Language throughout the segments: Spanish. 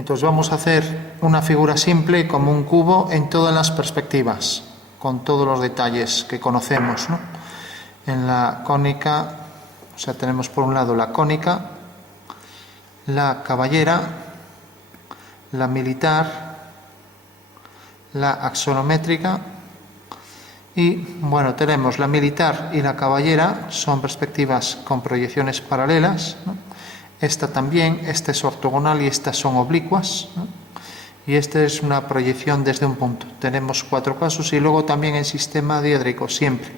Entonces vamos a hacer una figura simple como un cubo en todas las perspectivas, con todos los detalles que conocemos, ¿no? En la cónica, o sea, tenemos por un lado la cónica, la caballera, la militar, la axonométrica y, bueno, tenemos la militar y la caballera, son perspectivas con proyecciones paralelas, ¿no? Esta también, esta es ortogonal y estas son oblicuas, ¿no? Y esta es una proyección desde un punto. Tenemos 4 casos y luego también en sistema diédrico, siempre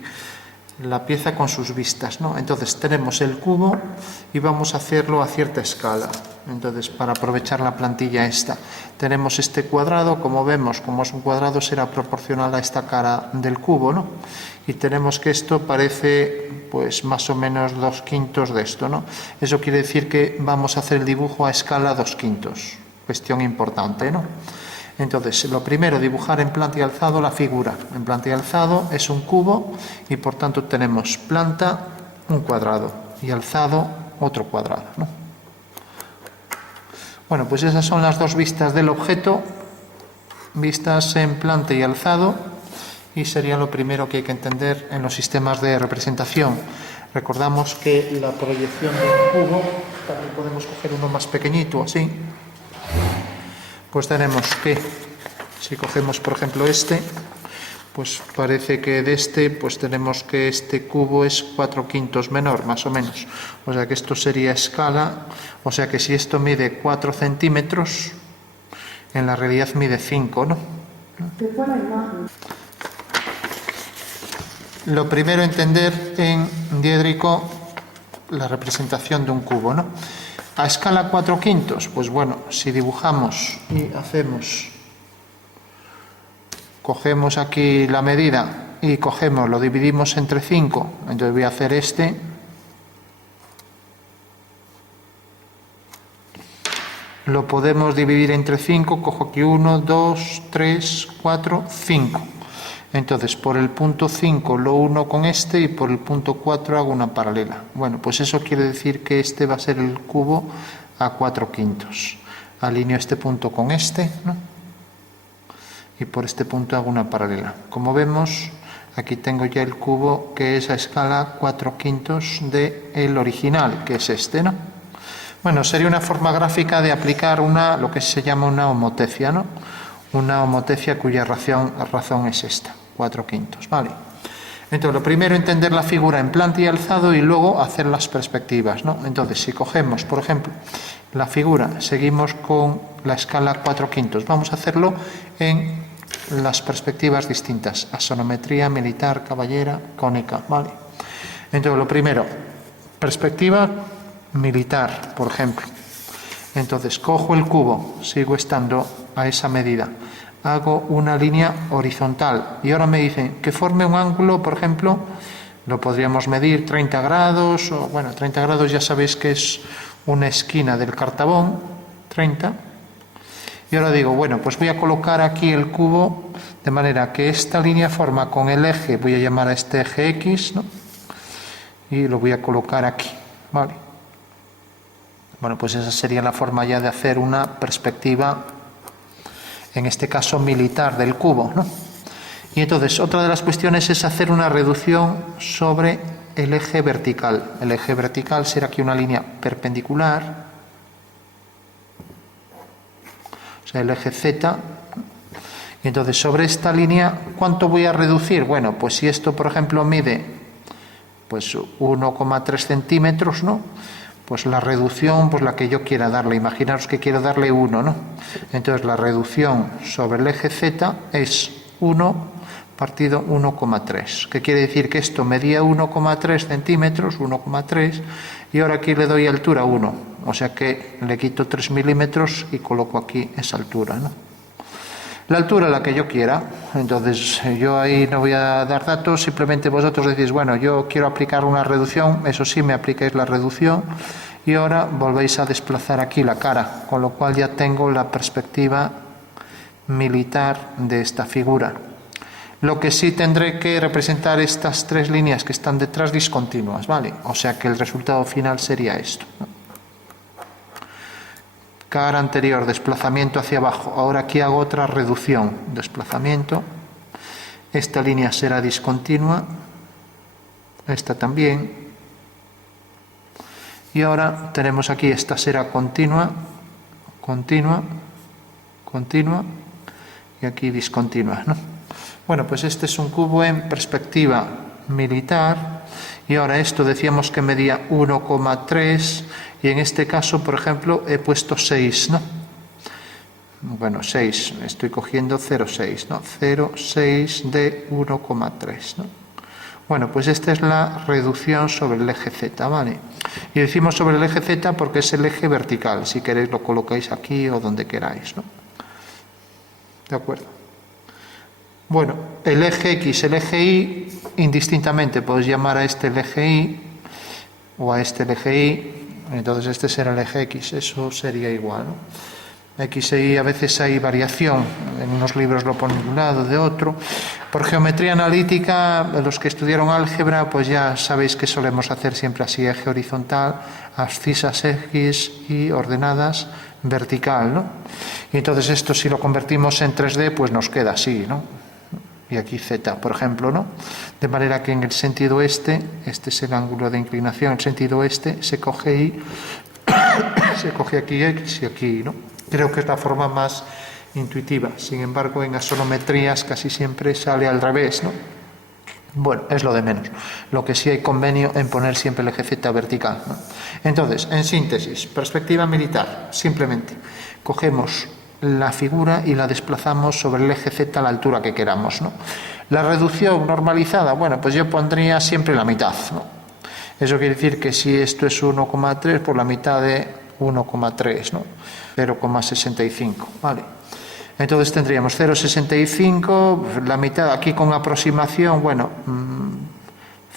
la pieza con sus vistas, ¿no? Entonces tenemos el cubo y vamos a hacerlo a cierta escala. Entonces, para aprovechar la plantilla esta, tenemos este cuadrado, como vemos, como es un cuadrado será proporcional a esta cara del cubo, ¿no? Y tenemos que esto parece pues más o menos 2/5 de esto, ¿no? Eso quiere decir que vamos a hacer el dibujo a escala 2/5, cuestión importante, ¿no? Entonces, lo primero, dibujar en planta y alzado la figura. En planta y alzado es un cubo y por tanto tenemos planta, un cuadrado, y alzado, otro cuadrado, ¿no? Bueno, pues esas son las dos vistas del objeto, vistas en planta y alzado, y sería lo primero que hay que entender en los sistemas de representación. Recordamos que la proyección del cubo, también podemos coger uno más pequeñito, así. Pues tenemos que, si cogemos por ejemplo este, pues parece que de este, pues tenemos que este cubo es 4/5 menor, más o menos. O sea que esto sería escala, o sea que si esto mide 4 centímetros, en la realidad mide 5, ¿no? ¿Qué fue la imagen? Lo primero, entender en diédrico la representación de un cubo, ¿no? A escala 4/5, pues bueno, si dibujamos y hacemos, cogemos aquí la medida y cogemos, lo dividimos entre 5, entonces voy a hacer este, lo podemos dividir entre 5, cojo aquí 1, 2, 3, 4, 5. Entonces, por el punto 5 lo uno con este y por el punto 4 hago una paralela. Bueno, pues eso quiere decir que este va a ser el cubo a 4/5. Alineo este punto con este, ¿no? Y por este punto hago una paralela. Como vemos, aquí tengo ya el cubo que es a escala 4/5 del original, que es este, ¿no? Bueno, sería una forma gráfica de aplicar lo que se llama una homotecia, ¿no? Una homotecia cuya razón es esta, 4/5, ¿vale? Entonces, lo primero, entender la figura en planta y alzado y luego hacer las perspectivas, ¿no? Entonces, si cogemos, por ejemplo, la figura, seguimos con la escala 4/5, vamos a hacerlo en las perspectivas distintas, axonometría, militar, caballera, cónica, ¿vale? Entonces, lo primero, perspectiva militar, por ejemplo. Entonces, cojo el cubo, sigo estando a esa medida, hago una línea horizontal y ahora me dicen que forme un ángulo, por ejemplo, lo podríamos medir 30 grados, o bueno, 30 grados ya sabéis que es una esquina del cartabón, 30, y ahora digo, bueno, pues voy a colocar aquí el cubo de manera que esta línea forma con el eje, voy a llamar a este eje X, ¿no? Y lo voy a colocar aquí, ¿vale? Bueno, pues esa sería la forma ya de hacer una perspectiva, en este caso militar, del cubo, ¿no? Y entonces, otra de las cuestiones es hacer una reducción sobre el eje vertical. El eje vertical será aquí una línea perpendicular, o sea, el eje Z. Y entonces, sobre esta línea, ¿cuánto voy a reducir? Bueno, pues si esto, por ejemplo, mide pues 1,3 centímetros, ¿no? Pues la reducción, pues la que yo quiera darle, imaginaros que quiero darle 1, ¿no? Entonces la reducción sobre el eje Z es 1 partido 1,3, que quiere decir que esto medía 1,3 centímetros, 1,3, y ahora aquí le doy altura 1, o sea que le quito 3 milímetros y coloco aquí esa altura, ¿no? La altura la que yo quiera, entonces yo ahí no voy a dar datos, simplemente vosotros decís, bueno, yo quiero aplicar una reducción, eso sí, me aplicáis la reducción y ahora volvéis a desplazar aquí la cara, con lo cual ya tengo la perspectiva militar de esta figura. Lo que sí tendré que representar estas 3 líneas que están detrás discontinuas, ¿vale? O sea que el resultado final sería esto, ¿no? cara anterior, desplazamiento hacia abajo. Ahora aquí hago otra reducción, desplazamiento. Esta línea será discontinua, esta también. Y ahora tenemos aquí, esta será continua, continua, continua y aquí discontinua, ¿no? Bueno, pues este es un cubo en perspectiva militar y ahora esto decíamos que medía 1,3 y en este caso, por ejemplo, he puesto 6, ¿no? Bueno, 6, estoy cogiendo 0,6, ¿no? 0,6 de 1,3, ¿no? Bueno, pues esta es la reducción sobre el eje Z, ¿vale? Y decimos sobre el eje Z porque es el eje vertical. Si queréis lo colocáis aquí o donde queráis, ¿no? ¿De acuerdo? Bueno, el eje X, el eje Y, indistintamente podéis llamar a este el eje Y o a este el eje Y. Entonces este será el eje X, eso sería igual, ¿no? X e Y a veces hay variación, en unos libros lo ponen de un lado, de otro. Por geometría analítica, los que estudiaron álgebra, pues ya sabéis que solemos hacer siempre así, eje horizontal, abscisas X y ordenadas vertical, ¿no? Y entonces esto si lo convertimos en 3D, pues nos queda así, ¿no? Y aquí Z, por ejemplo, ¿no? De manera que en el sentido este es el ángulo de inclinación, en el sentido este se coge Y, se coge aquí X y aquí, ¿no? Creo que es la forma más intuitiva. Sin embargo, en gasonometrías casi siempre sale al revés, ¿no? Bueno, es lo de menos. Lo que sí hay convenio en poner siempre el eje Z vertical, ¿no? Entonces, en síntesis, perspectiva militar, simplemente cogemos la figura y la desplazamos sobre el eje Z a la altura que queramos, ¿no? La reducción normalizada, bueno, pues yo pondría siempre la mitad, ¿no? Eso quiere decir que si esto es 1,3, por la mitad de 1,3, ¿no? 0,65, ¿vale? Entonces tendríamos 0,65, la mitad aquí con aproximación, bueno,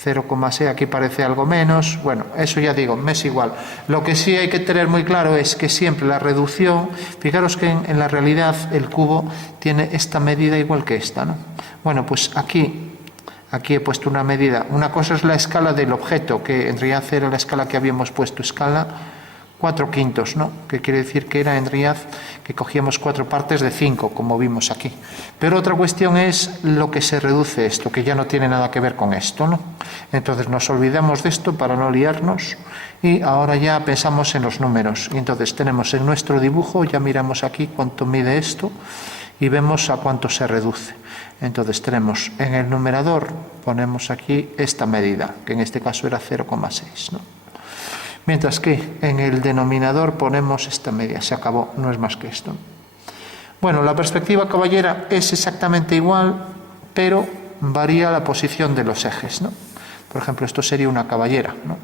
0,6, aquí parece algo menos, bueno, eso ya digo, me es igual. Lo que sí hay que tener muy claro es que siempre la reducción, fijaros que en la realidad el cubo tiene esta medida igual que esta, ¿no? Bueno, pues aquí he puesto una medida, una cosa es la escala del objeto, que en realidad era la escala que habíamos puesto, escala 4/5, ¿no? Que quiere decir que era en realidad que cogíamos 4 partes de 5, como vimos aquí. Pero otra cuestión es lo que se reduce esto, que ya no tiene nada que ver con esto, ¿no? Entonces nos olvidamos de esto para no liarnos y ahora ya pensamos en los números. Y entonces tenemos en nuestro dibujo, ya miramos aquí cuánto mide esto y vemos a cuánto se reduce. Entonces tenemos en el numerador, ponemos aquí esta medida, que en este caso era 0,6, ¿no? Mientras que en el denominador ponemos esta media, se acabó, no es más que esto. Bueno, la perspectiva caballera es exactamente igual, pero varía la posición de los ejes, ¿no? Por ejemplo, esto sería una caballera, ¿no?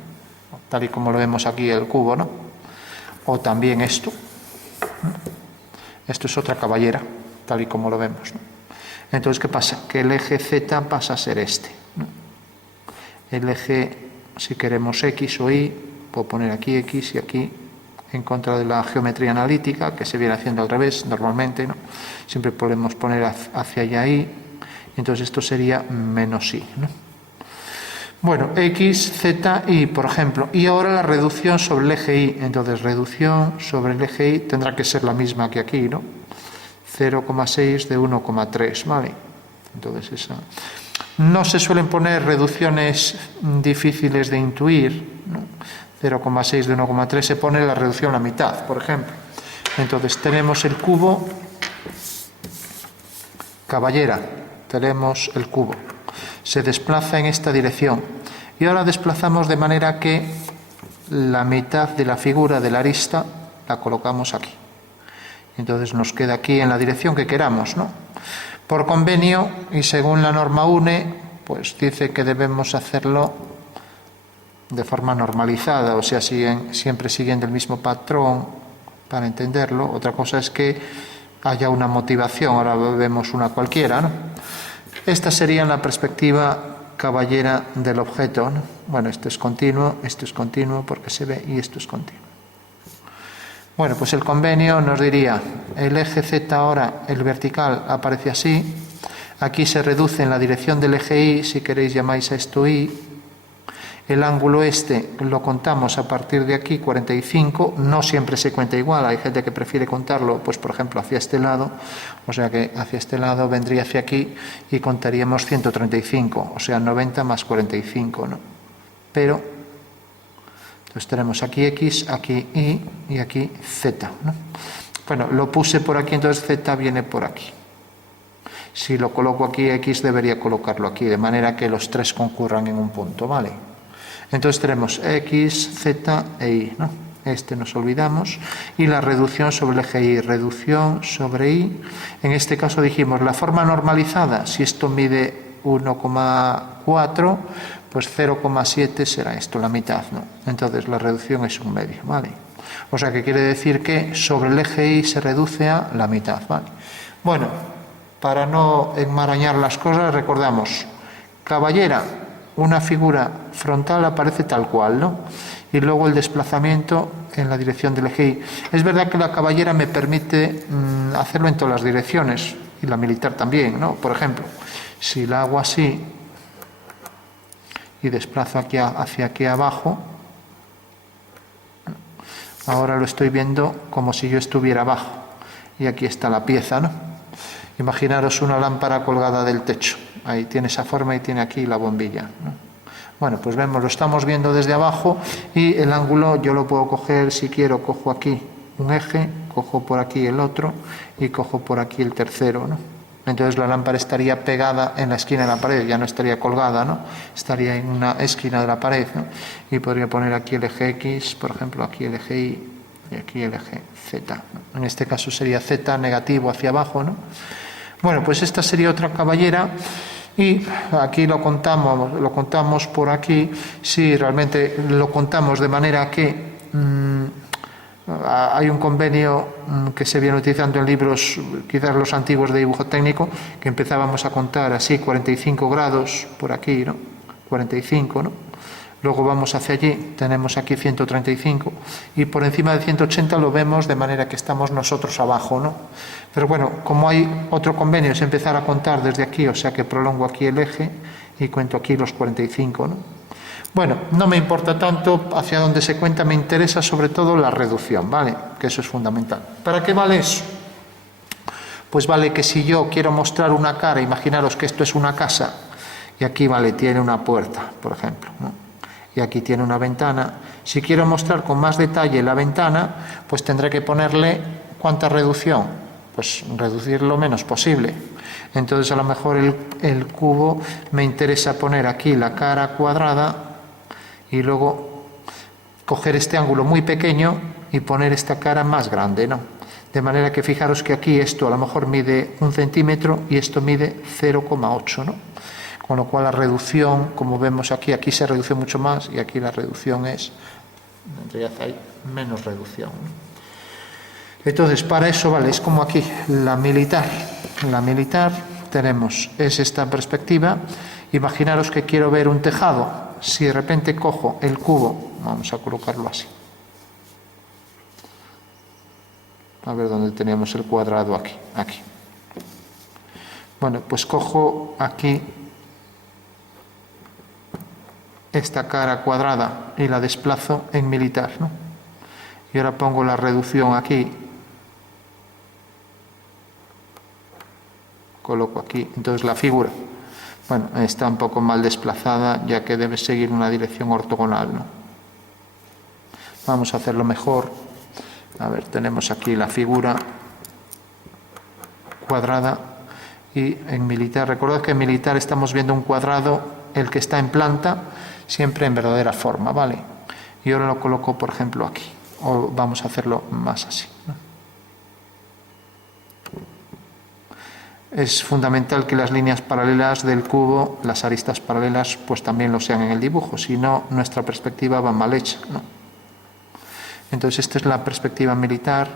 Tal y como lo vemos aquí el cubo, ¿no? O también esto, ¿no? Esto es otra caballera, tal y como lo vemos, ¿no? Entonces, ¿qué pasa? Que el eje Z pasa a ser este, ¿no? El eje, si queremos X o Y, puedo poner aquí X y aquí en contra de la geometría analítica, que se viene haciendo al revés normalmente, ¿no? Siempre podemos poner hacia allá Y, entonces esto sería menos Y, ¿no? Bueno, X, Z, Y, por ejemplo. Y ahora la reducción sobre el eje Y. Entonces, reducción sobre el eje Y tendrá que ser la misma que aquí, ¿no? 0,6 de 1,3, ¿vale? Entonces esa... No se suelen poner reducciones difíciles de intuir, ¿no? 0,6 de 1,3 se pone la reducción a la mitad, por ejemplo. Entonces tenemos el cubo, caballera, tenemos el cubo. Se desplaza en esta dirección. Y ahora desplazamos de manera que la mitad de la figura de la arista la colocamos aquí. Entonces nos queda aquí en la dirección que queramos, ¿no? Por convenio, y según la norma UNE, pues dice que debemos hacerlo de forma normalizada, o sea, siempre siguiendo el mismo patrón para entenderlo. Otra cosa es que haya una motivación, ahora vemos una cualquiera, ¿no? Esta sería la perspectiva caballera del objeto, ¿no? Bueno, esto es continuo porque se ve, y esto es continuo. Bueno, pues el convenio nos diría, el eje Z ahora, el vertical, aparece así, aquí se reduce en la dirección del eje Y, si queréis llamáis a esto Y, El ángulo este lo contamos a partir de aquí, 45, no siempre se cuenta igual, hay gente que prefiere contarlo, pues por ejemplo, hacia este lado, o sea que hacia este lado vendría hacia aquí y contaríamos 135, o sea, 90 más 45, ¿no? Pero, entonces tenemos aquí X, aquí Y y aquí Z, ¿no? Bueno, lo puse por aquí, entonces Z viene por aquí. Si lo coloco aquí, X debería colocarlo aquí, de manera que los tres concurran en un punto, ¿vale? Entonces tenemos X, Z e Y, ¿no? Este nos olvidamos. Y la reducción sobre el eje Y, reducción sobre Y. En este caso dijimos, la forma normalizada, si esto mide 1,4, pues 0,7 será esto, la mitad, ¿no? Entonces la reducción es un medio, ¿vale? O sea que quiere decir que sobre el eje Y se reduce a la mitad, ¿vale? Bueno, para no enmarañar las cosas, recordamos, caballera, una figura frontal aparece tal cual, ¿no? Y luego el desplazamiento en la dirección del eje Y. Es verdad que la caballera me permite hacerlo en todas las direcciones, y la militar también, ¿no? Por ejemplo, si la hago así y desplazo aquí hacia aquí abajo, ahora lo estoy viendo como si yo estuviera abajo, y aquí está la pieza, ¿no? Imaginaros una lámpara colgada del techo. Ahí tiene esa forma y tiene aquí la bombilla, ¿no? Bueno, pues vemos, lo estamos viendo desde abajo y el ángulo yo lo puedo coger, si quiero, cojo aquí un eje, cojo por aquí el otro y cojo por aquí el tercero, ¿no? Entonces la lámpara estaría pegada en la esquina de la pared, ya no estaría colgada, ¿no? Estaría en una esquina de la pared, ¿no? Y podría poner aquí el eje X, por ejemplo, aquí el eje Y y aquí el eje Z, ¿no? En este caso sería Z negativo hacia abajo, ¿no? Bueno, pues esta sería otra caballera y aquí lo contamos por aquí, sí, realmente lo contamos de manera que hay un convenio que se viene utilizando en libros, quizás los antiguos de dibujo técnico, que empezábamos a contar así 45 grados por aquí, ¿no? 45, ¿no? Luego vamos hacia allí, tenemos aquí 135 y por encima de 180 lo vemos de manera que estamos nosotros abajo, ¿no? Pero bueno, como hay otro convenio, es empezar a contar desde aquí, o sea que prolongo aquí el eje y cuento aquí los 45, ¿no? Bueno, no me importa tanto hacia dónde se cuenta, me interesa sobre todo la reducción, ¿vale? Que eso es fundamental. ¿Para qué vale eso? Pues vale que si yo quiero mostrar una cara, imaginaros que esto es una casa y aquí, vale, tiene una puerta, por ejemplo, ¿no? Y aquí tiene una ventana. Si quiero mostrar con más detalle la ventana, pues tendré que ponerle ¿cuánta reducción? Pues reducir lo menos posible. Entonces a lo mejor el cubo me interesa poner aquí la cara cuadrada y luego coger este ángulo muy pequeño y poner esta cara más grande, ¿no? De manera que fijaros que aquí esto a lo mejor mide 1 centímetro y esto mide 0,8, ¿no? Con lo cual la reducción, como vemos aquí se reduce mucho más y aquí la reducción es, en realidad hay menos reducción, ¿no? Entonces, para eso, vale, es como aquí, la militar. La militar es esta perspectiva. Imaginaros que quiero ver un tejado. Si de repente cojo el cubo, vamos a colocarlo así. A ver dónde teníamos el cuadrado aquí. Bueno, pues cojo aquí esta cara cuadrada y la desplazo en militar, ¿no? Y ahora pongo la reducción aquí, coloco aquí, entonces la figura, bueno, está un poco mal desplazada ya que debe seguir una dirección ortogonal, ¿no? Vamos a hacerlo mejor. A ver, tenemos aquí la figura cuadrada y en militar, recordad que en militar estamos viendo un cuadrado, el que está en planta, siempre en verdadera forma, ¿vale? Y ahora lo coloco, por ejemplo, aquí. O vamos a hacerlo más así, ¿no? Es fundamental que las líneas paralelas del cubo, las aristas paralelas, pues también lo sean en el dibujo, si no, nuestra perspectiva va mal hecha, ¿no? Entonces, esta es la perspectiva militar.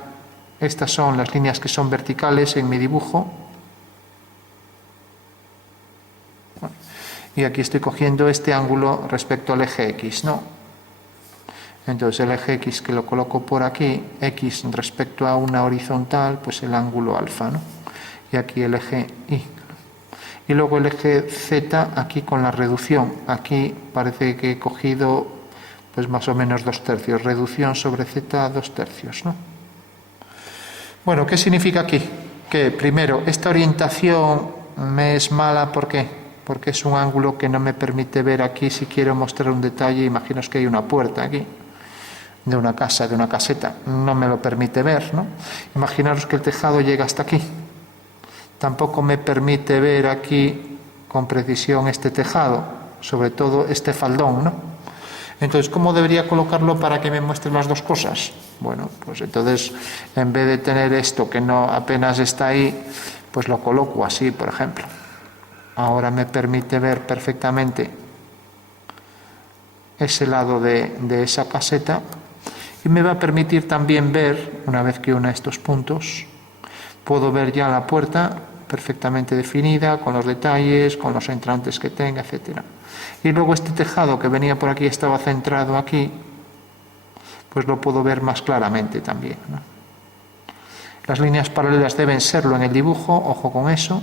Estas son las líneas que son verticales en mi dibujo. Y aquí estoy cogiendo este ángulo respecto al eje X, ¿no? Entonces el eje X que lo coloco por aquí, X respecto a una horizontal, pues el ángulo alfa, ¿no? Y aquí el eje Y. Y luego el eje Z aquí con la reducción. Aquí parece que he cogido pues más o menos 2/3. Reducción sobre Z 2/3, ¿no? Bueno, ¿qué significa aquí? Que primero, esta orientación me es mala, ¿por qué? Porque es un ángulo que no me permite ver aquí. Si quiero mostrar un detalle, imaginaos que hay una puerta aquí, de una casa, de una caseta, no me lo permite ver, ¿no? Imaginaros que el tejado llega hasta aquí. Tampoco me permite ver aquí con precisión este tejado, sobre todo este faldón, ¿no? Entonces, ¿cómo debería colocarlo para que me muestre las dos cosas? Bueno, pues entonces, en vez de tener esto que no apenas está ahí, pues lo coloco así, por ejemplo. Ahora me permite ver perfectamente ese lado de esa caseta y me va a permitir también ver, una vez que una estos puntos, puedo ver ya la puerta perfectamente definida, con los detalles, con los entrantes que tenga, etc. Y luego este tejado que venía por aquí, estaba centrado aquí, pues lo puedo ver más claramente también, ¿no? Las líneas paralelas deben serlo en el dibujo, ojo con eso.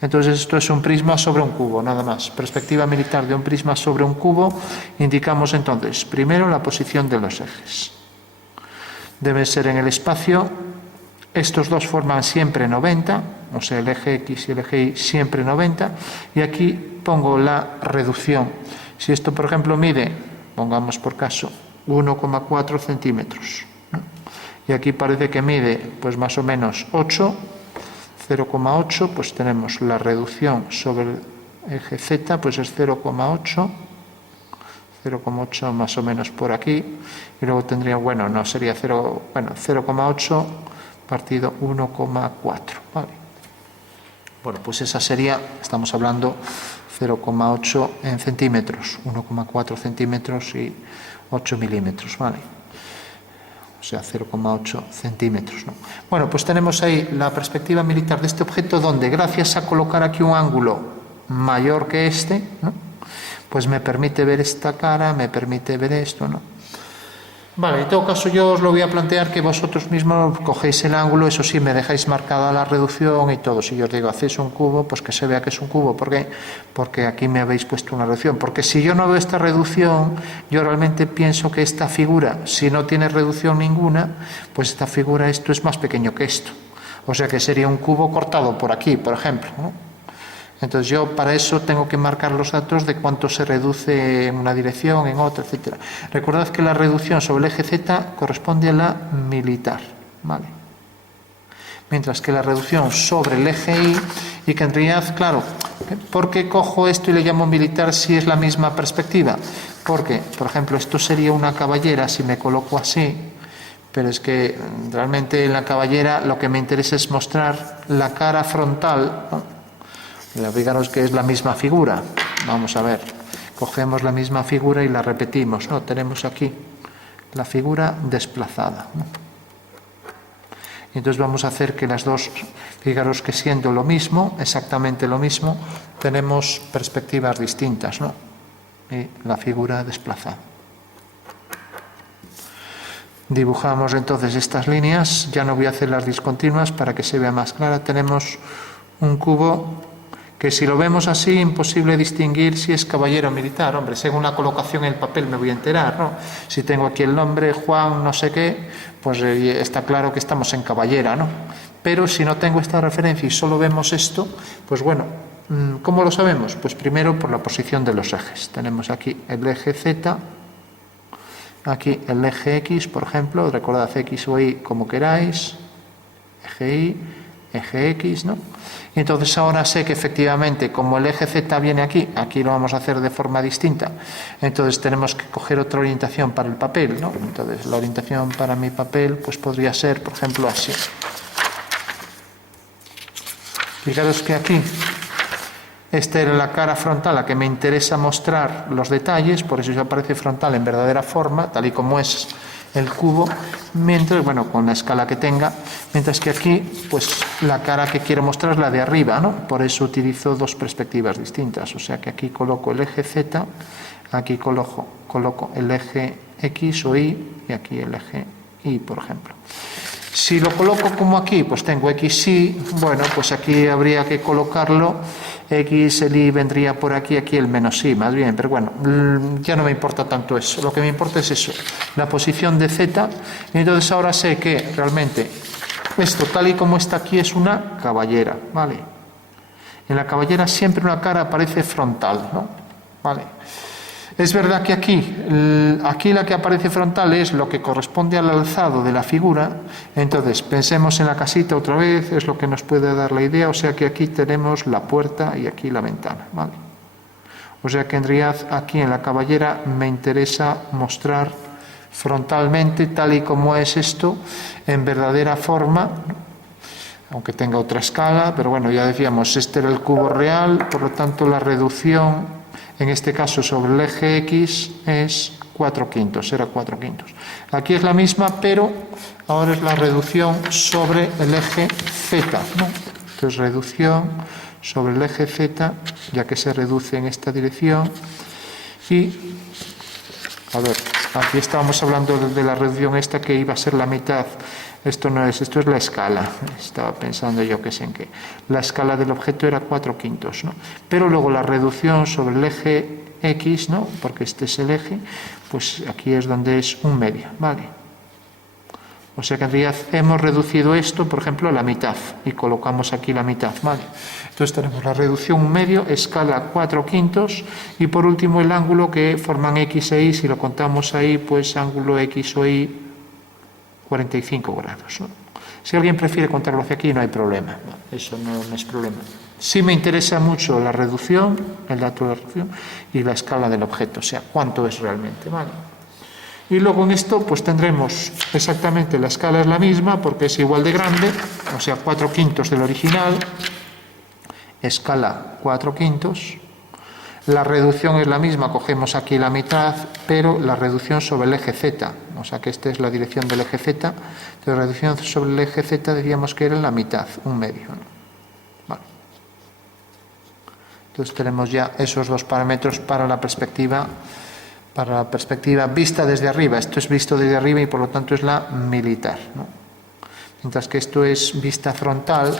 Entonces esto es un prisma sobre un cubo, nada más. Perspectiva militar de un prisma sobre un cubo. Indicamos entonces, primero, la posición de los ejes. Debe ser en el espacio. Estos dos forman siempre 90, o sea, el eje X y el eje Y siempre 90. Y aquí pongo la reducción. Si esto, por ejemplo, mide, pongamos por caso, 1,4 centímetros, ¿no? Y aquí parece que mide, pues más o menos 8, 0,8, pues tenemos la reducción sobre el eje Z, pues es 0,8 más o menos por aquí, y luego tendría, bueno, no sería 0, bueno, 0,8 partido 1,4, ¿vale? Bueno, pues esa sería, estamos hablando 0,8 en centímetros, 1,4 centímetros y 8 milímetros, ¿vale? O sea, 0,8 centímetros, ¿no? Bueno, pues tenemos ahí la perspectiva militar de este objeto, donde gracias a colocar aquí un ángulo mayor que este, ¿no? Pues me permite ver esta cara, me permite ver esto, ¿no? Vale, en todo caso yo os lo voy a plantear que vosotros mismos cogéis el ángulo, eso sí, me dejáis marcada la reducción y todo. Si yo os digo, hacéis un cubo, pues que se vea que es un cubo. ¿Por qué? Porque aquí me habéis puesto una reducción. Porque si yo no veo esta reducción, yo realmente pienso que esta figura, si no tiene reducción ninguna, pues esta figura, esto es más pequeño que esto. O sea que sería un cubo cortado por aquí, por ejemplo, ¿no? Entonces yo para eso tengo que marcar los datos de cuánto se reduce en una dirección, en otra, etc. Recordad que la reducción sobre el eje Z corresponde a la militar, ¿vale? Mientras que la reducción sobre el eje Y, que en realidad, claro, ¿por qué cojo esto y le llamo militar si es la misma perspectiva? Porque, por ejemplo, esto sería una caballera si me coloco así, pero es que realmente en la caballera lo que me interesa es mostrar la cara frontal, ¿no? Fijaros que es la misma figura. Vamos a ver, cogemos la misma figura y la repetimos, ¿no? Tenemos aquí la figura desplazada, ¿no? Y entonces vamos a hacer que las dos, fijaros que siendo lo mismo, exactamente lo mismo, tenemos perspectivas distintas, ¿no? Y la figura desplazada. Dibujamos entonces estas líneas, ya no voy a hacer las discontinuas para que se vea más clara. Tenemos un cubo que si lo vemos así, imposible distinguir si es caballero o militar. Hombre, según la colocación en el papel me voy a enterar, ¿no? Si tengo aquí el nombre, Juan, no sé qué, pues está claro que estamos en caballera, ¿no? Pero si no tengo esta referencia y solo vemos esto, pues bueno, ¿cómo lo sabemos? Pues primero por la posición de los ejes. Tenemos aquí el eje Z, aquí el eje X, por ejemplo, recordad X o Y como queráis, eje Y, eje X, ¿no? Y entonces ahora sé que efectivamente, como el eje Z viene aquí, aquí lo vamos a hacer de forma distinta, entonces tenemos que coger otra orientación para el papel, ¿no? Entonces la orientación para mi papel pues podría ser, por ejemplo, así. Fijaros que aquí, esta era la cara frontal a que me interesa mostrar los detalles, por eso ya aparece frontal en verdadera forma, tal y como es el cubo, mientras, bueno, con la escala que tenga, mientras que aquí, pues la cara que quiero mostrar es la de arriba, ¿no? Por eso utilizo dos perspectivas distintas, o sea que aquí coloco el eje Z, aquí coloco el eje X o Y y aquí el eje Y, por ejemplo. Si lo coloco como aquí, pues tengo xy, bueno, pues aquí habría que colocarlo, x, el y vendría por aquí, aquí el menos y, más bien, pero bueno, ya no me importa tanto eso, lo que me importa es eso, la posición de z, y entonces ahora sé que realmente esto, tal y como está aquí, es una caballera, ¿vale? En la caballera siempre una cara aparece frontal, ¿no? ¿Vale? Es verdad que aquí la que aparece frontal es lo que corresponde al alzado de la figura, entonces pensemos en la casita otra vez, es lo que nos puede dar la idea, o sea que aquí tenemos la puerta y aquí la ventana, ¿vale? O sea que en realidad aquí en la caballera me interesa mostrar frontalmente, tal y como es esto, en verdadera forma, aunque tenga otra escala, pero bueno, ya decíamos, este era el cubo real, por lo tanto la reducción, en este caso sobre el eje X, es 4/5, era 4/5. Aquí es la misma, pero ahora es la reducción sobre el eje Z, ¿no? Entonces, reducción sobre el eje Z, ya que se reduce en esta dirección. Y, a ver, aquí estábamos hablando de la reducción esta que iba a ser la mitad. Esto no es, esto es la escala. Estaba pensando yo que sé en qué. La escala del objeto era 4/5, ¿no? Pero luego la reducción sobre el eje X, ¿no? Porque este es el eje, pues aquí es donde es 1/2, ¿vale? O sea que en realidad hemos reducido esto, por ejemplo, a la mitad, y colocamos aquí la mitad, ¿vale? Entonces tenemos la reducción 1/2, escala 4/5, y por último el ángulo que forman X e Y, si lo contamos ahí, pues ángulo X o Y, 45 grados, ¿no? Si alguien prefiere contarlo hacia aquí, no hay problema, ¿no? Eso no es problema. Sí me interesa mucho la reducción, el dato de la reducción, y la escala del objeto, o sea, cuánto es realmente, ¿vale? Y luego en esto, pues tendremos exactamente la escala es la misma, porque es igual de grande, o sea, 4/5 del original, escala 4/5. La reducción es la misma, cogemos aquí la mitad, pero la reducción sobre el eje Z, o sea que esta es la dirección del eje Z, la reducción sobre el eje Z decíamos que era la mitad, 1/2, ¿no? Vale. Entonces tenemos ya esos dos parámetros para la perspectiva vista desde arriba. Esto es visto desde arriba y por lo tanto es la militar, ¿no? Mientras que esto es vista frontal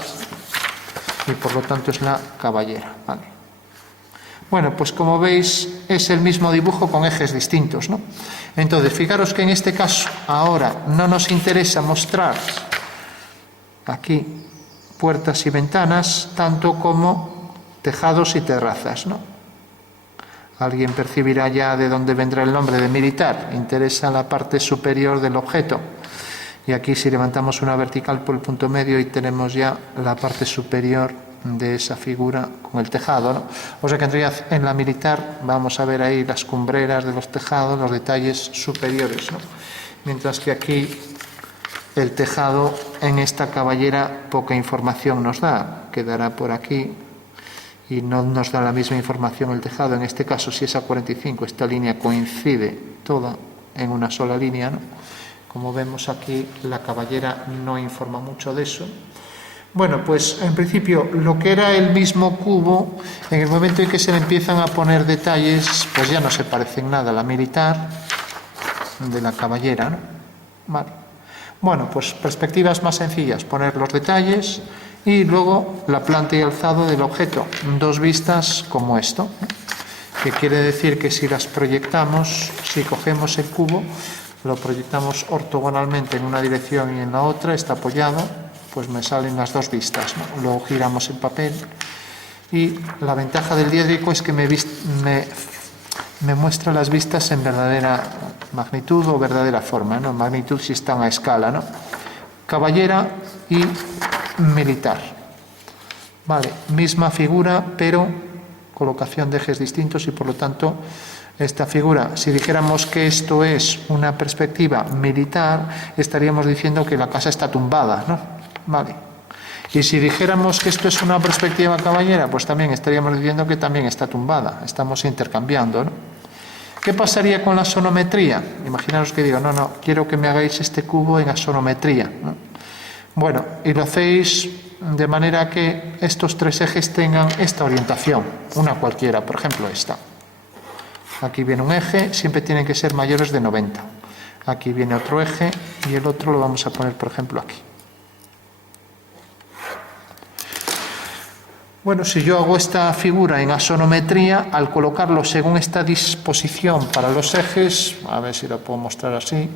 y por lo tanto es la caballera, ¿vale? Bueno, pues como veis es el mismo dibujo con ejes distintos, ¿no? Entonces, fijaros que en este caso ahora no nos interesa mostrar aquí puertas y ventanas, tanto como tejados y terrazas, ¿no? Alguien percibirá ya de dónde vendrá el nombre de militar. Interesa la parte superior del objeto. Y aquí si levantamos una vertical por el punto medio y tenemos ya la parte superior de esa figura con el tejado, ¿no? O sea que en realidad en la militar vamos a ver ahí las cumbreras de los tejados, los detalles superiores, ¿no? Mientras que aquí el tejado en esta caballera poca información nos da, quedará por aquí y no nos da la misma información el tejado. En este caso, si es a 45, esta línea coincide toda en una sola línea, ¿no? Como vemos aquí, la caballera no informa mucho de eso. Bueno, pues en principio lo que era el mismo cubo, en el momento en que se le empiezan a poner detalles, pues ya no se parece en nada a la militar de la caballera, ¿no? Vale. Bueno, pues perspectivas más sencillas, poner los detalles y luego la planta y alzado del objeto, dos vistas como esto, ¿no? Que quiere decir que si las proyectamos, si cogemos el cubo, lo proyectamos ortogonalmente en una dirección y en la otra, está apoyado, pues me salen las dos vistas, ¿no? Luego giramos el papel y la ventaja del diédrico es que me muestra las vistas en verdadera magnitud o verdadera forma, ¿no? Magnitud si están a escala, ¿no? Caballera y militar. Vale, misma figura, pero colocación de ejes distintos y por lo tanto esta figura, si dijéramos que esto es una perspectiva militar, estaríamos diciendo que la casa está tumbada, ¿no? Vale. Y si dijéramos que esto es una perspectiva caballera, pues también estaríamos diciendo que también está tumbada. Estamos intercambiando, ¿no? ¿Qué pasaría con la sonometría? Imaginaros que digo, no, quiero que me hagáis este cubo en asonometría, ¿no? Bueno, y lo hacéis de manera que estos tres ejes tengan esta orientación, una cualquiera, por ejemplo esta. Aquí viene un eje, siempre tienen que ser mayores de 90. Aquí viene otro eje y el otro lo vamos a poner, por ejemplo, aquí. Bueno, si yo hago esta figura en asonometría, al colocarlo según esta disposición para los ejes, a ver si lo puedo mostrar así,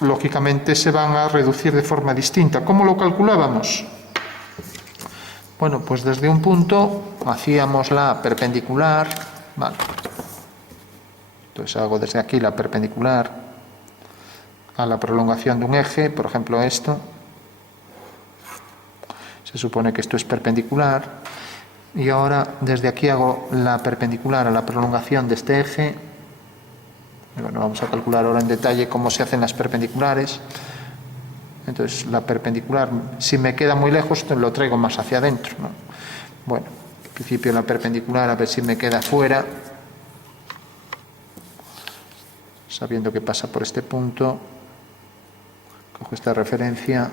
lógicamente se van a reducir de forma distinta. ¿Cómo lo calculábamos? Bueno, pues desde un punto hacíamos la perpendicular, vale. Entonces hago desde aquí la perpendicular a la prolongación de un eje, por ejemplo esto. Se supone que esto es perpendicular. Y ahora desde aquí hago la perpendicular a la prolongación de este eje. Y bueno, vamos a calcular ahora en detalle cómo se hacen las perpendiculares. Entonces la perpendicular, si me queda muy lejos, lo traigo más hacia adentro, ¿no? Bueno, en principio la perpendicular, a ver si me queda fuera, sabiendo que pasa por este punto. Cojo esta referencia.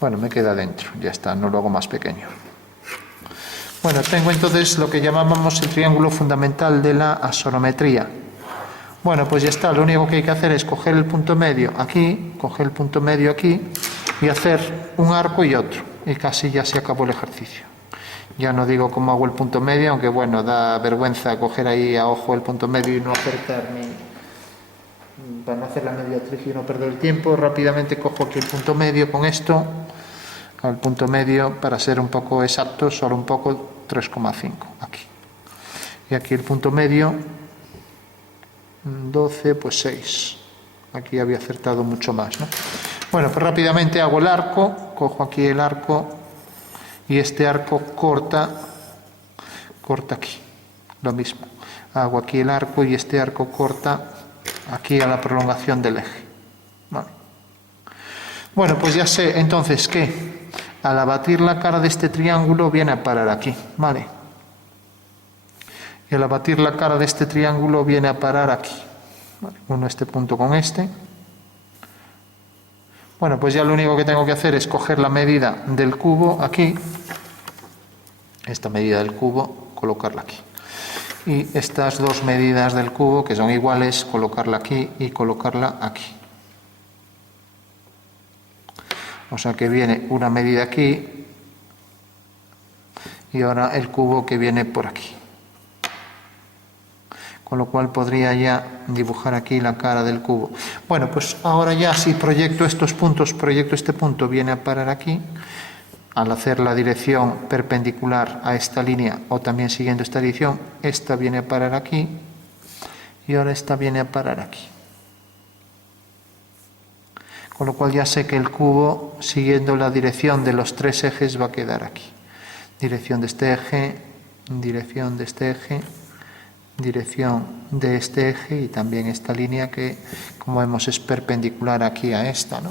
Bueno, me queda dentro, ya está, no lo hago más pequeño. Bueno, tengo entonces lo que llamábamos el triángulo fundamental de la asonometría. Bueno, pues ya está, lo único que hay que hacer es coger el punto medio aquí, coger el punto medio aquí y hacer un arco y otro. Y casi ya se acabó el ejercicio. Ya no digo cómo hago el punto medio, aunque bueno, da vergüenza coger ahí a ojo el punto medio y no acertar para no hacer la mediatriz y no perder el tiempo. Rápidamente cojo aquí el punto medio con esto, al punto medio, para ser un poco exacto, solo un poco, 3,5 aquí. Y aquí el punto medio, 12, pues 6. Aquí había acertado mucho más, ¿no? Bueno, pues rápidamente hago el arco, cojo aquí el arco y este arco corta aquí, lo mismo. Hago aquí el arco y este arco corta aquí a la prolongación del eje. Vale. Bueno, pues ya sé entonces que al abatir la cara de este triángulo viene a parar aquí, ¿vale? Y al abatir la cara de este triángulo viene a parar aquí. Vale, uno este punto con este. Bueno, pues ya lo único que tengo que hacer es coger la medida del cubo aquí, esta medida del cubo, colocarla aquí. Y estas dos medidas del cubo, que son iguales, colocarla aquí y colocarla aquí. O sea que viene una medida aquí y ahora el cubo que viene por aquí. Con lo cual podría ya dibujar aquí la cara del cubo. Bueno, pues ahora ya si proyecto estos puntos, proyecto este punto, viene a parar aquí. Al hacer la dirección perpendicular a esta línea o también siguiendo esta dirección, esta viene a parar aquí y ahora esta viene a parar aquí. Con lo cual ya sé que el cubo, siguiendo la dirección de los tres ejes, va a quedar aquí. Dirección de este eje, dirección de este eje, dirección de este eje y también esta línea que, como vemos, es perpendicular aquí a esta, ¿no?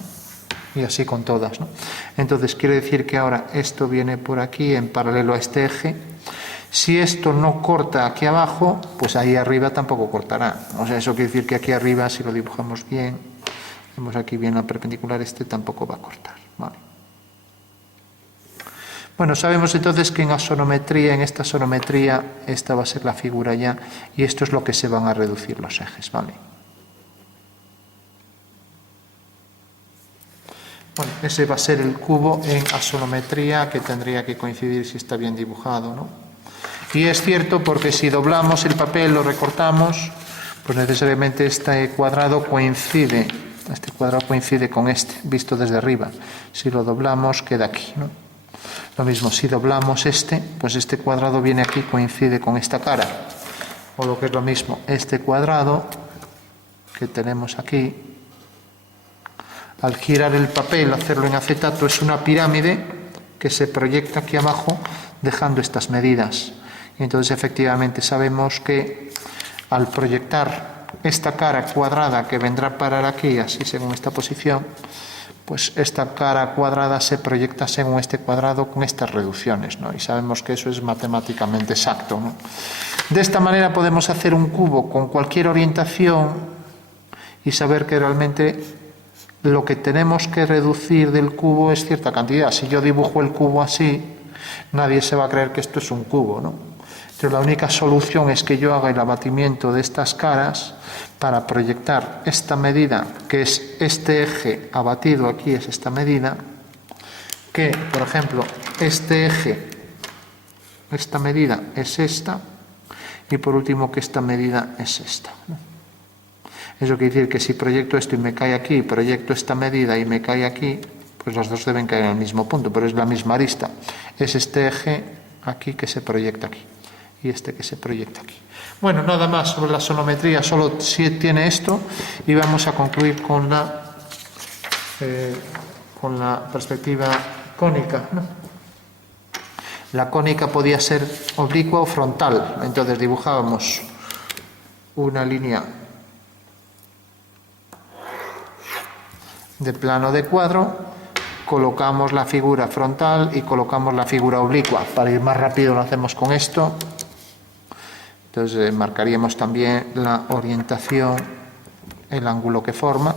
Y así con todas, ¿no? Entonces quiere decir que ahora esto viene por aquí en paralelo a este eje. Si esto no corta aquí abajo, pues ahí arriba tampoco cortará. O sea, eso quiere decir que aquí arriba, si lo dibujamos bien, vemos aquí bien la perpendicular, este tampoco va a cortar, ¿vale? Bueno, sabemos entonces que en asonometría, en esta asonometría, esta va a ser la figura ya, y esto es lo que se van a reducir los ejes, ¿vale? Bueno, ese va a ser el cubo en asonometría, que tendría que coincidir si está bien dibujado, ¿no? Y es cierto porque si doblamos el papel, lo recortamos, pues necesariamente este cuadrado coincide con este, visto desde arriba. Si lo doblamos, queda aquí, ¿no? Lo mismo, si doblamos este, pues este cuadrado viene aquí, coincide con esta cara. O lo que es lo mismo, este cuadrado que tenemos aquí, al girar el papel, hacerlo en acetato, es una pirámide que se proyecta aquí abajo dejando estas medidas. Y entonces efectivamente sabemos que al proyectar esta cara cuadrada que vendrá a parar aquí, así según esta posición, pues esta cara cuadrada se proyecta según este cuadrado con estas reducciones, ¿no? Y sabemos que eso es matemáticamente exacto, ¿no? De esta manera podemos hacer un cubo con cualquier orientación y saber que realmente lo que tenemos que reducir del cubo es cierta cantidad. Si yo dibujo el cubo así, nadie se va a creer que esto es un cubo, ¿no? Entonces la única solución es que yo haga el abatimiento de estas caras para proyectar esta medida, que es este eje abatido aquí, es esta medida, que, por ejemplo, este eje, esta medida es esta, y por último que esta medida es esta, ¿no? Eso quiere decir que si proyecto esto y me cae aquí, proyecto esta medida y me cae aquí, pues los dos deben caer en el mismo punto, pero es la misma arista. Es este eje aquí que se proyecta aquí y este que se proyecta aquí. Bueno, nada más sobre la sonometría, solo si tiene esto, y vamos a concluir con la perspectiva cónica, ¿no? La cónica podía ser oblicua o frontal, entonces dibujábamos una línea de plano de cuadro, colocamos la figura frontal y colocamos la figura oblicua. Para ir más rápido lo hacemos con esto. Entonces marcaríamos también la orientación, el ángulo que forma,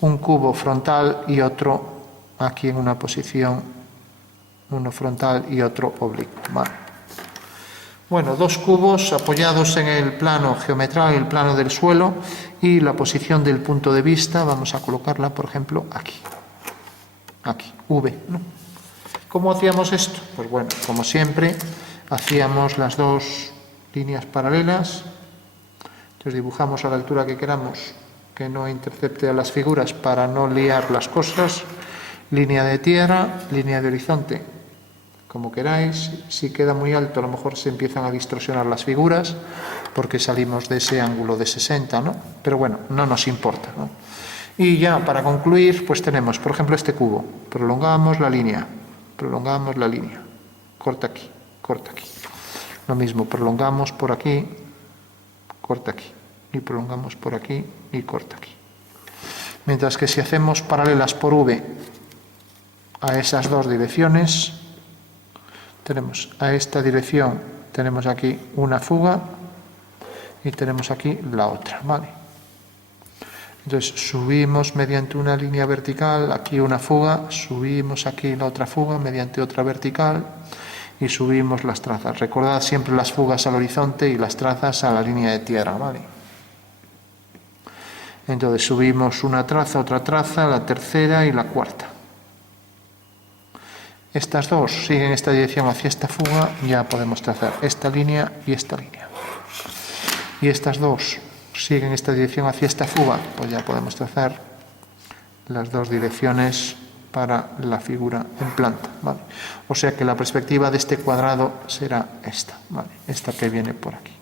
un cubo frontal y otro aquí en una posición, uno frontal y otro oblicuo. Vale. Bueno, dos cubos apoyados en el plano geometral y el plano del suelo, y la posición del punto de vista vamos a colocarla, por ejemplo, aquí, V, ¿no? ¿Cómo hacíamos esto? Pues bueno, como siempre, hacíamos las dos líneas paralelas, entonces dibujamos a la altura que queramos, que no intercepte a las figuras para no liar las cosas, línea de tierra, línea de horizonte, como queráis. Si queda muy alto a lo mejor se empiezan a distorsionar las figuras porque salimos de ese ángulo de 60, ¿no? Pero bueno, no nos importa, ¿no? Y ya para concluir, pues tenemos, por ejemplo, este cubo. Prolongamos la línea, corta aquí, corta aquí. Lo mismo, prolongamos por aquí, corta aquí. Y prolongamos por aquí y corta aquí. Mientras que si hacemos paralelas por V a esas dos direcciones, tenemos a esta dirección, tenemos aquí una fuga y tenemos aquí la otra, ¿vale? Entonces subimos mediante una línea vertical, aquí una fuga, subimos aquí la otra fuga mediante otra vertical y subimos las trazas. Recordad siempre las fugas al horizonte y las trazas a la línea de tierra, ¿vale? Entonces subimos una traza, otra traza, la tercera y la cuarta. Estas dos siguen esta dirección hacia esta fuga, ya podemos trazar esta línea y esta línea. Y estas dos siguen esta dirección hacia esta fuga, pues ya podemos trazar las dos direcciones para la figura en planta, ¿vale? O sea que la perspectiva de este cuadrado será esta, ¿vale? Esta que viene por aquí.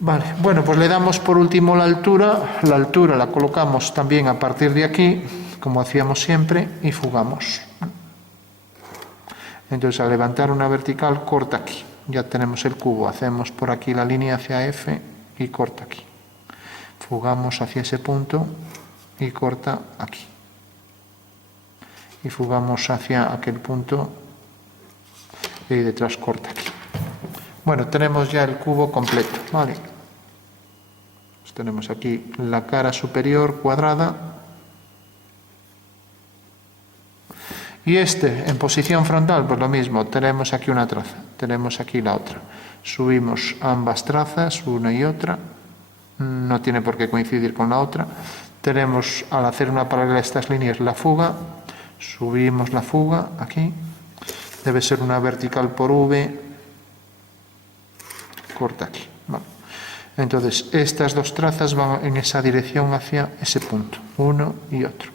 Vale, bueno, pues le damos por último la altura la colocamos también a partir de aquí, como hacíamos siempre, y fugamos. Entonces al levantar una vertical corta aquí, ya tenemos el cubo, hacemos por aquí la línea hacia F y corta aquí. Fugamos hacia ese punto y corta aquí. Y fugamos hacia aquel punto y detrás corta aquí. Bueno, tenemos ya el cubo completo, ¿vale? Pues tenemos aquí la cara superior cuadrada y en posición frontal, pues lo mismo, tenemos aquí una traza, tenemos aquí la otra. Subimos ambas trazas, una y otra, no tiene por qué coincidir con la otra. Tenemos, al hacer una paralela a estas líneas, la fuga, subimos la fuga aquí, debe ser una vertical por V, corta aquí, ¿vale? Entonces estas dos trazas van en esa dirección hacia ese punto, uno y otro,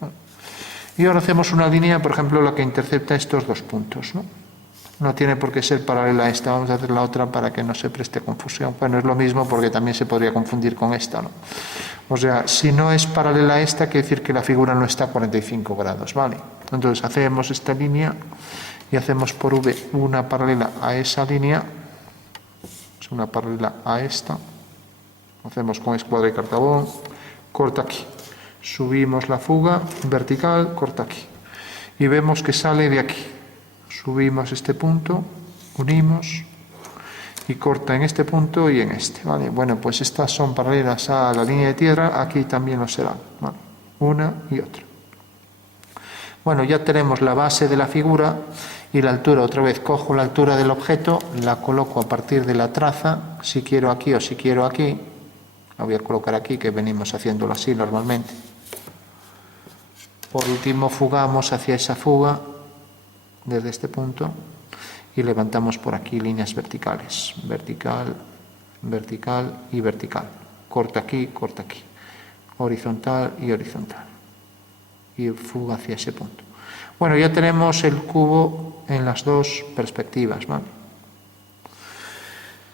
¿vale? Y ahora hacemos una línea, por ejemplo, la que intercepta estos dos puntos, ¿no? No tiene por qué ser paralela a esta, vamos a hacer la otra para que no se preste confusión. Bueno, es lo mismo porque también se podría confundir con esta, ¿no? O sea, si no es paralela a esta, quiere decir que la figura no está a 45 grados, ¿vale? Entonces hacemos esta línea y hacemos por V una paralela a esa línea, una paralela a esta, hacemos con escuadra y cartabón, corta aquí, subimos la fuga vertical, corta aquí y vemos que sale de aquí, subimos este punto, unimos y corta en este punto y en este, ¿vale? Bueno, pues estas son paralelas a la línea de tierra, aquí también lo serán, ¿vale? Una y otra. Bueno, ya tenemos la base de la figura y la altura. Otra vez cojo la altura del objeto, la coloco a partir de la traza, si quiero aquí o si quiero aquí. La voy a colocar aquí, que venimos haciéndolo así normalmente. Por último, fugamos hacia esa fuga desde este punto y levantamos por aquí líneas verticales. Vertical, vertical y vertical. Corta aquí, horizontal y horizontal. Y fuga hacia ese punto. Bueno, ya tenemos el cubo en las dos perspectivas, ¿vale?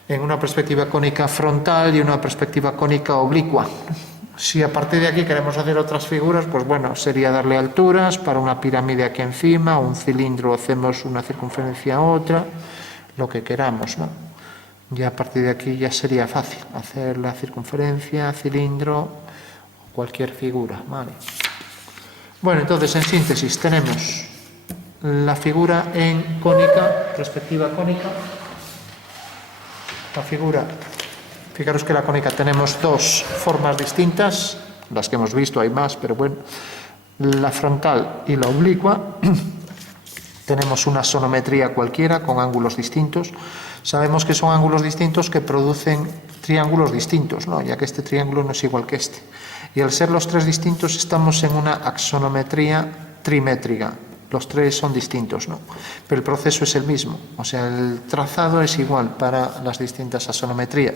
En una perspectiva cónica frontal y una perspectiva cónica oblicua. Si a partir de aquí queremos hacer otras figuras, pues bueno, sería darle alturas para una pirámide aquí encima, un cilindro hacemos una circunferencia a otra, lo que queramos, ¿no? Ya a partir de aquí ya sería fácil hacer la circunferencia, cilindro, cualquier figura, ¿vale? Bueno, entonces en síntesis tenemos la figura en cónica, perspectiva cónica. La figura, fijaros que la cónica tenemos dos formas distintas, las que hemos visto, hay más, pero bueno, la frontal y la oblicua. Tenemos una sonometría cualquiera con ángulos distintos. Sabemos que son ángulos distintos que producen triángulos distintos, ¿no? Ya que este triángulo no es igual que este. Y al ser los tres distintos estamos en una axonometría trimétrica. Los tres son distintos, ¿no? Pero el proceso es el mismo. O sea, el trazado es igual para las distintas axonometrías.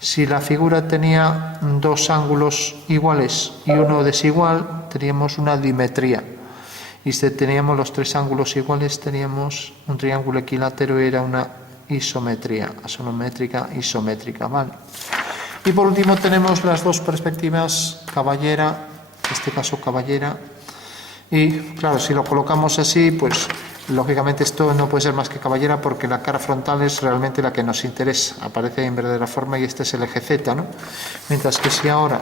Si la figura tenía dos ángulos iguales y uno desigual, teníamos una dimetría. Y si teníamos los tres ángulos iguales, teníamos un triángulo equilátero y era una isometría, axonométrica, isométrica, ¿vale? Y por último tenemos las dos perspectivas caballera, en este caso caballera, y claro, si lo colocamos así, pues lógicamente esto no puede ser más que caballera porque la cara frontal es realmente la que nos interesa, aparece en verdadera forma y este es el eje Z, ¿no? Mientras que si ahora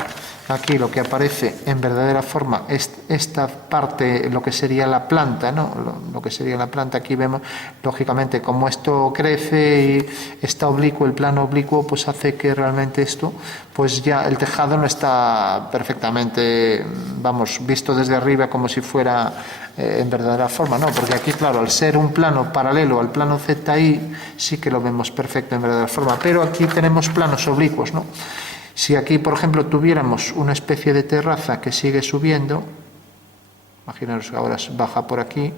aquí lo que aparece en verdadera forma es esta parte, lo que sería la planta, ¿no? Lo que sería la planta, aquí vemos, lógicamente, como esto crece y está oblicuo, el plano oblicuo, pues hace que realmente esto, pues ya el tejado no está perfectamente, vamos, visto desde arriba como si fuera en verdadera forma, ¿no? Porque aquí, claro, al ser un plano paralelo al plano ZI, sí que lo vemos perfecto en verdadera forma, pero aquí tenemos planos oblicuos, ¿no? Si aquí, por ejemplo, tuviéramos una especie de terraza que sigue subiendo, imaginaros que ahora baja por aquí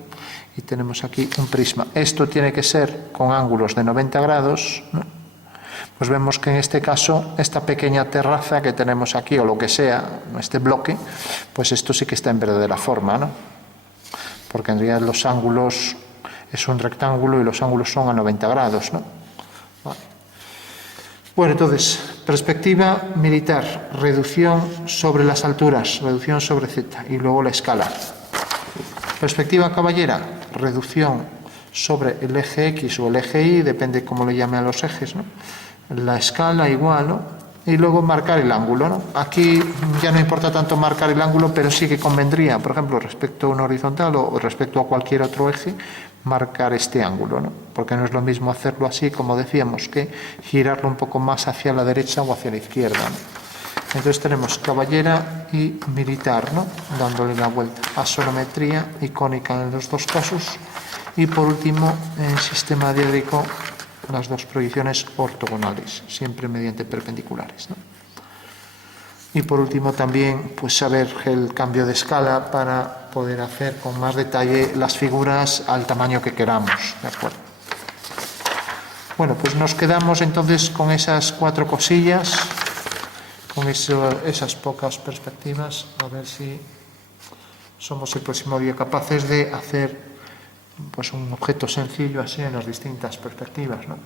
y tenemos aquí un prisma. Esto tiene que ser con ángulos de 90 grados, ¿no? Pues vemos que en este caso, esta pequeña terraza que tenemos aquí, o lo que sea, este bloque, pues esto sí que está en verdadera forma, ¿no? Porque en realidad los ángulos es un rectángulo y los ángulos son a 90 grados, ¿no? Vale. Bueno, entonces, perspectiva militar, reducción sobre las alturas, reducción sobre Z, y luego la escala. Perspectiva caballera, reducción sobre el eje X o el eje Y, depende cómo le llamen a los ejes, ¿no? La escala igual, ¿no? Y luego marcar el ángulo, ¿no? Aquí ya no importa tanto marcar el ángulo, pero sí que convendría, por ejemplo, respecto a un horizontal o respecto a cualquier otro eje, marcar este ángulo, ¿no? Porque no es lo mismo hacerlo así, como decíamos, que girarlo un poco más hacia la derecha o hacia la izquierda, ¿no? Entonces tenemos caballera y militar, ¿no? Dándole la vuelta. Axonometría y cónica en los dos casos. Y por último, en sistema diédrico, las dos proyecciones ortogonales, siempre mediante perpendiculares, ¿no? Y por último también, pues saber el cambio de escala para poder hacer con más detalle las figuras al tamaño que queramos, ¿de acuerdo? Bueno, pues nos quedamos entonces con esas cuatro cosillas, con esas pocas perspectivas, a ver si somos el próximo día capaces de hacer pues un objeto sencillo así en las distintas perspectivas, ¿no?